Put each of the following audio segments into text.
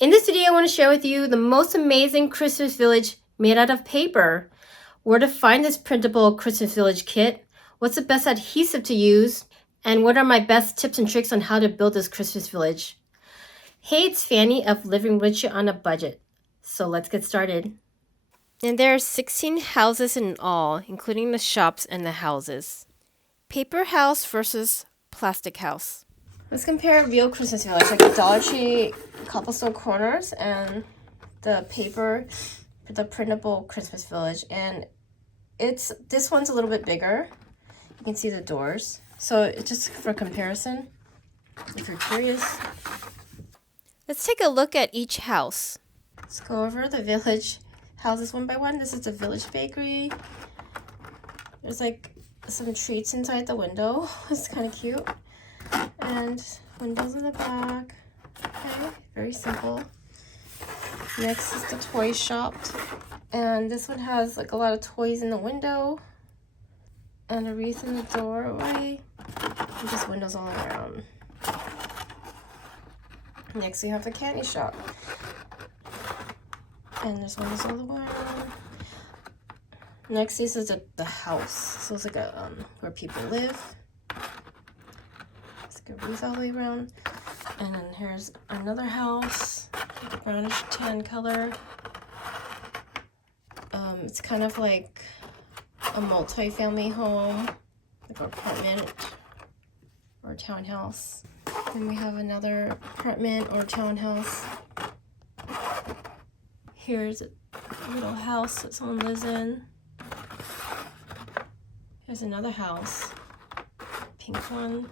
In this video, I want to share with you the most amazing Christmas village made out of paper. Where to find this printable Christmas village kit, what's the best adhesive to use, and what are my best tips and tricks on how to build this Christmas village. Hey, it's Fanny of Living Rich on a Budget. So let's get started. And there are 16 houses in all, including the shops and the houses. Paper house versus plastic house. Let's compare real Christmas village, like the Dollar Tree cobblestone corners and the paper, the printable Christmas village. And this one's a little bit bigger. You can see the doors. So it's just for comparison, if you're curious. Let's take a look at each house. Let's go over the village houses one by one. This is the village bakery. There's like some treats inside the window. It's kind of cute. And windows in the back. Okay, very simple. Next is the toy shop. And this one has like a lot of toys in the window. And a wreath in the doorway. And just windows all around. Next we have the candy shop. And there's windows all around. Next this is the house. So it's like a where people live. It's like a wreath all the way around. And then here's another house, like a brownish tan color. It's kind of like a multi-family home, like an apartment or a townhouse. Then we have another apartment or townhouse. Here's a little house that someone lives in. Here's another house, pink one.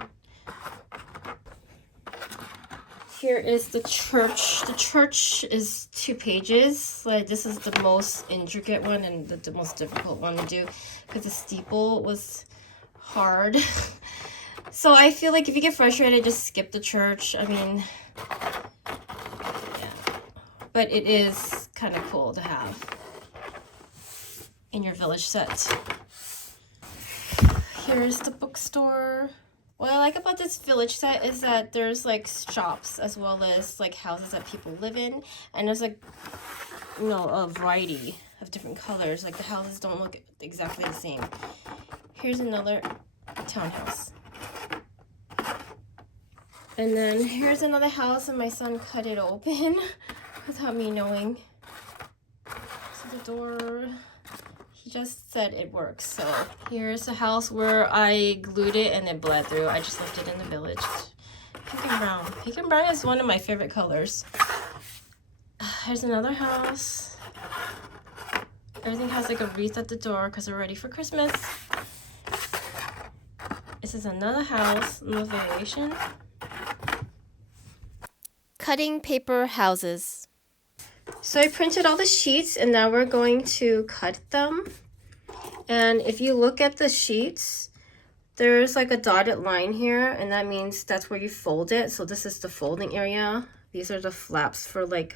Here is the church. The church is 2 pages. Like this is the most intricate one and the most difficult one to do because the steeple was hard. So I feel like if you get frustrated, just skip the church. I mean, yeah. But it is kind of cool to have in your village set. Here's the bookstore. What I like about this village set is that there's like shops as well as like houses that people live in, and there's like, you know, a variety of different colors. Like the houses don't look exactly the same. Here's another townhouse. And then here's another house, and my son cut it open without me knowing. So the door, he just said it works. So here's the house where I glued it and it bled through. I just left it in the village. Pink and brown. Pink and brown is one of my favorite colors. Here's another house. Everything has like a wreath at the door because we're ready for Christmas. This is another house, no variation. Cutting paper houses. So I printed all the sheets and now we're going to cut them. And if you look at the sheets, there's like a dotted line here, and that means that's where you fold it. So this is the folding area. These are the flaps for like,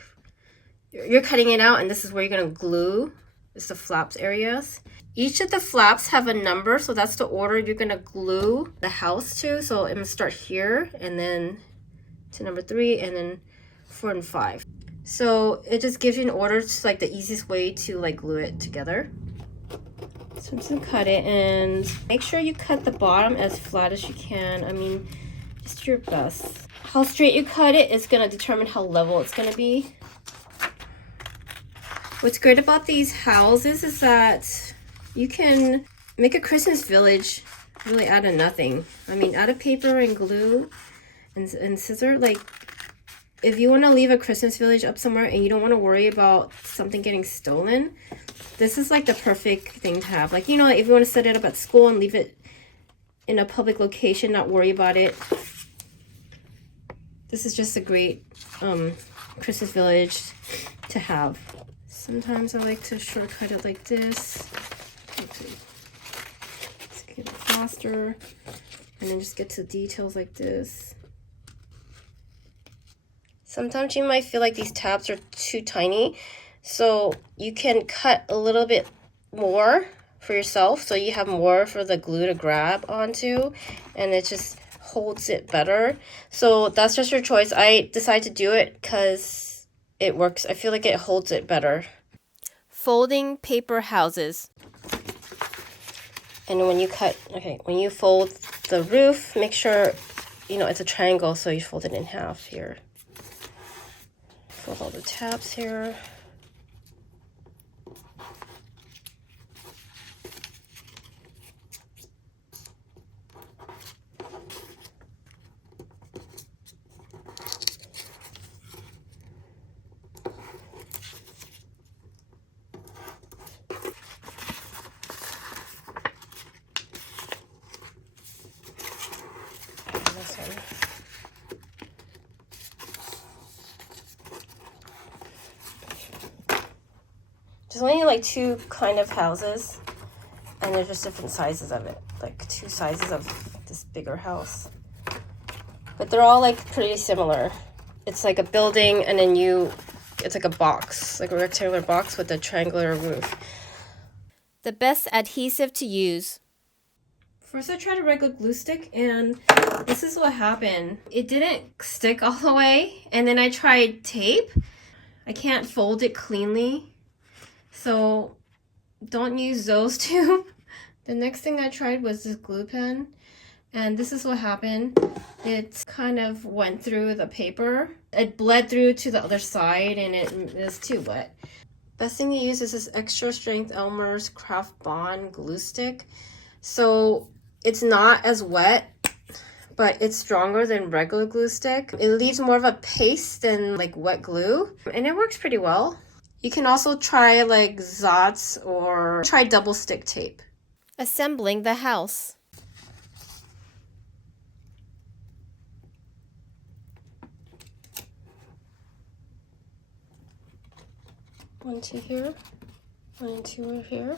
you're cutting it out and this is where you're gonna glue. It's the flaps areas. Each of the flaps have a number, so that's the order you're gonna glue the house to. So I'm gonna start here and then to number 3 and then 4 and 5. So it just gives you an order. It's like the easiest way to like glue it together. So I'm just gonna cut it and make sure you cut the bottom as flat as you can. I mean, just your best. How straight you cut it is gonna determine how level it's gonna be. What's great about these houses is that you can make a Christmas village really out of nothing. I mean, out of paper and glue and scissor. Like, if you want to leave a Christmas village up somewhere and you don't want to worry about something getting stolen, this is like the perfect thing to have. Like, you know, if you want to set it up at school and leave it in a public location, not worry about it. This is just a great Christmas village to have. Sometimes I like to shortcut it like this. Let's get it faster. And then just get to details like this. Sometimes you might feel like these tabs are too tiny, so you can cut a little bit more for yourself so you have more for the glue to grab onto, and it just holds it better. So that's just your choice. I decided to do it because it works. I feel like it holds it better. Folding paper houses. And when you when you fold the roof, make sure, it's a triangle, so you fold it in half here. Fold all the tabs here. This one. There's only like two kind of houses, and they're just different sizes of it, like two sizes of this bigger house. But they're all like pretty similar. It's like a building, and then it's like a box, like a rectangular box with a triangular roof. The best adhesive to use. First I tried a regular glue stick, and this is what happened. It didn't stick all the way, and then I tried tape. I can't fold it cleanly. So don't use those two. The next thing I tried was this glue pen, and this is what happened. It kind of went through the paper. It bled through to the other side, and it is too wet. Best thing to use is this extra strength Elmer's Craft Bond glue stick. So it's not as wet, but it's stronger than regular glue stick. It leaves more of a paste than like wet glue, and it works pretty well. You can also try like Zots or try double stick tape. Assembling the house. One, two here, 1 and 2 are here.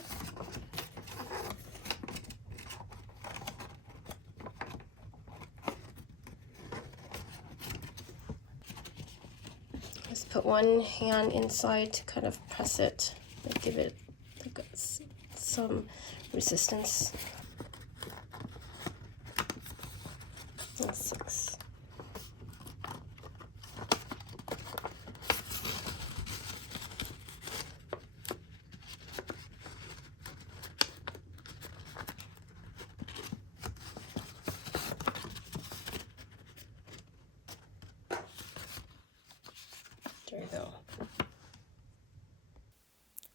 Just put one hand inside to kind of press it, like give it like some resistance. And 6. There you go.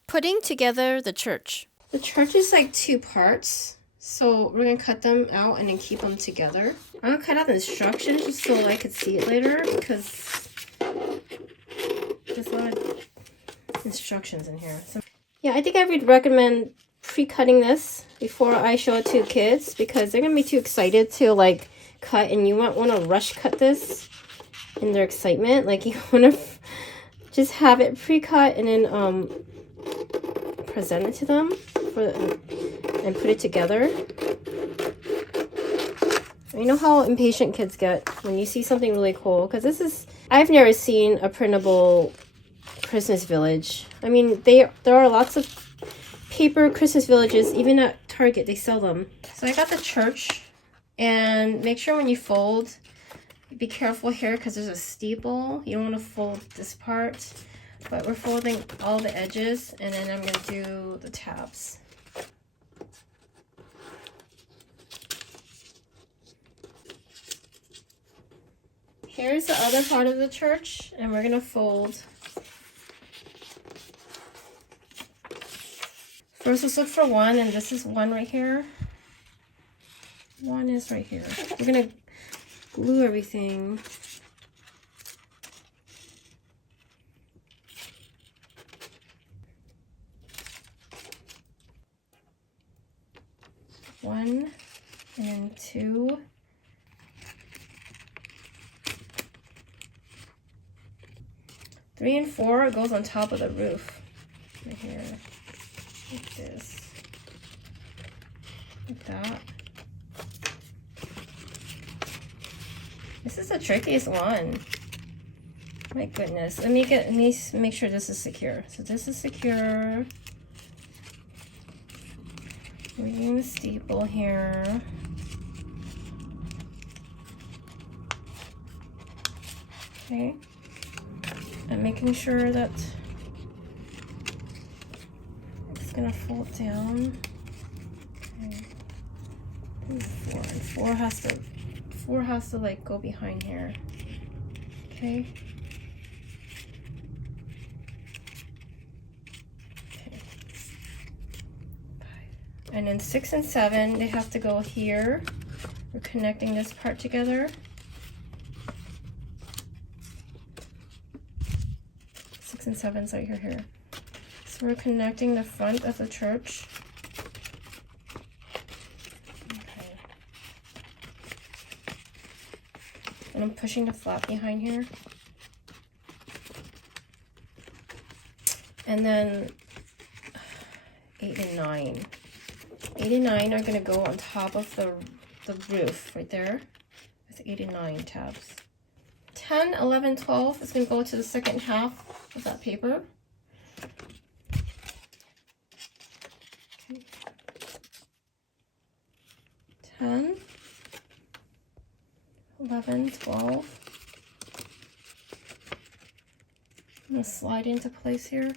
Putting together the church. The church is like 2 parts, so we're gonna cut them out and then keep them together. I'm gonna cut out the instructions just so I could see it later, because there's a lot of instructions in here. So, yeah, I think I would recommend pre-cutting this before I show it to kids, because they're gonna be too excited to like cut, and you might want to rush cut this in their excitement. Like you want to just have it pre-cut and then present it to them and put it together. You know how impatient kids get when you see something really cool, because I've never seen a printable Christmas village. I mean, there are lots of paper Christmas villages, even at Target they sell them. So I got the church, and make sure when you fold, be careful here because there's a steeple. You don't want to fold this part, but we're folding all the edges, and then I'm going to do the tabs. Here's the other part of the church, and we're going to fold. First, let's look for 1, and this is 1 right here. 1 is right here. We're going to glue everything. One and 2. Three and 4 goes on top of the roof. Right here. Like this. Like that. This is the trickiest one. My goodness. Let me make sure this is secure. So this is secure. We're using the steeple here. Okay. and making sure that it's gonna fold down. Okay. And four has to like go behind here. Okay. Okay. And then 6 and 7, they have to go here. We're connecting this part together. 6 and 7 is right here. So we're connecting the front of the church. Okay. And I'm pushing the flap behind here. And then 8 and 9. 8 and 9 are gonna go on top of the roof right there. That's 8 and 9 tabs. 10, 11, 12 is gonna go to the second half of that paper. Okay. 10, 11, 12. I'm gonna slide into place here.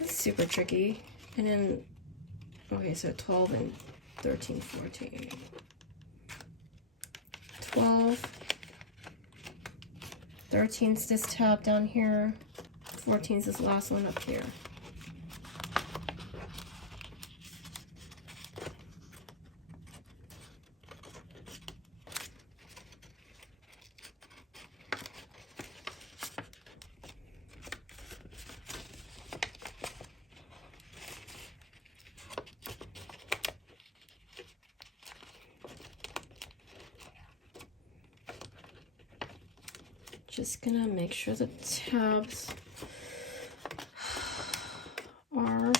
It's super tricky. And then, okay, so 12 and 13, 14. 12. 13's this tab down here. 14's this last one up here. Just gonna make sure the tabs are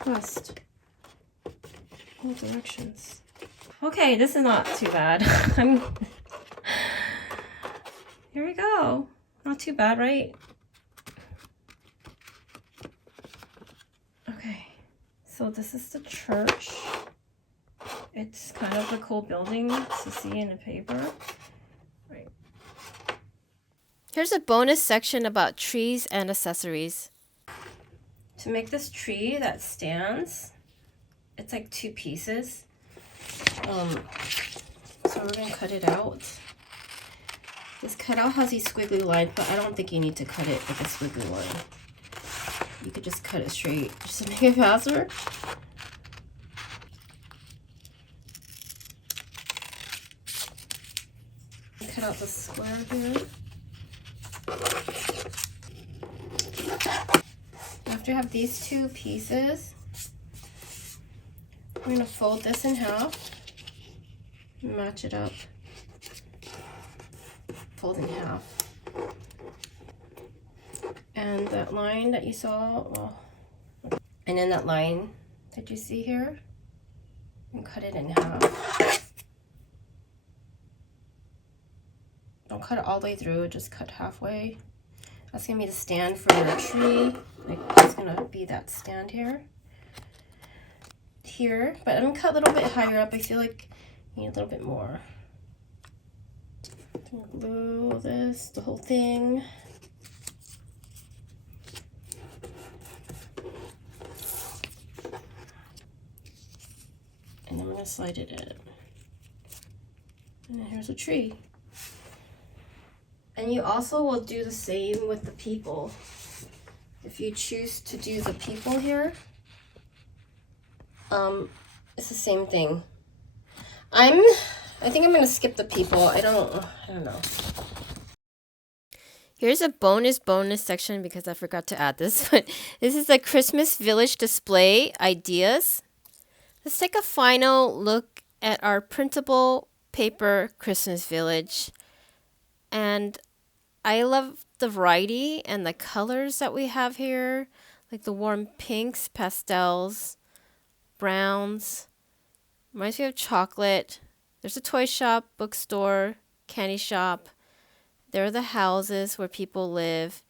pressed all directions. Okay, this is not too bad. Here we go. Not too bad, right? Okay, so this is the church. It's kind of a cool building to see in the paper. Right. Here's a bonus section about trees and accessories. To make this tree that stands, it's like 2 pieces. So we're gonna cut it out. This cutout has these squiggly lines, but I don't think you need to cut it with a squiggly line. You could just cut it straight just to make it faster. Cut out the square here. After you have these 2 pieces, we're going to fold this in half, match it up, fold in half. And that line that you saw, and then that line that you see here, and cut it in half. Don't cut it all the way through, just cut halfway. That's gonna be the stand for your tree. Like, it's gonna be that stand here. But I'm gonna cut a little bit higher up. I feel like you need a little bit more. Glue this, the whole thing. And then we're gonna slide it in. And then here's a tree. And you also will do the same with the people. If you choose to do the people here, it's the same thing. I think I'm gonna skip the people. I don't know. Here's a bonus section because I forgot to add this, but this is the Christmas Village display ideas. Let's take a final look at our printable paper Christmas Village. And I love the variety and the colors that we have here, like the warm pinks, pastels, browns. Reminds me of chocolate. There's a toy shop, bookstore, candy shop. There are the houses where people live.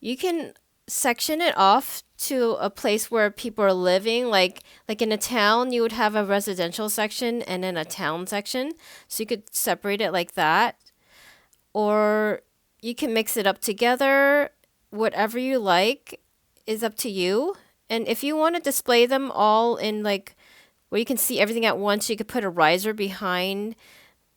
You can section it off to a place where people are living, like in a town, you would have a residential section and then a town section. So you could separate it like that. Or you can mix it up together. Whatever you like is up to you. And if you want to display them all in like where you can see everything at once, you could put a riser behind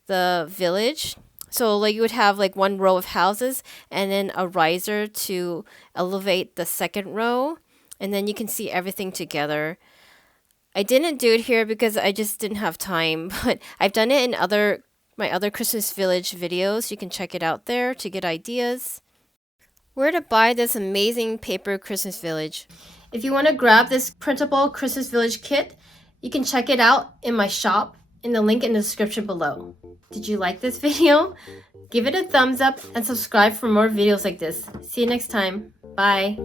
the village. So like you would have like one row of houses and then a riser to elevate the second row, and then you can see everything together. I didn't do it here because I just didn't have time, but I've done it in my other Christmas Village videos. You can check it out there to get ideas. Where to buy this amazing paper Christmas Village? If you want to grab this printable Christmas Village kit, you can check it out in my shop in the link in the description below. Did you like this video? Give it a thumbs up and subscribe for more videos like this. See you next time. Bye.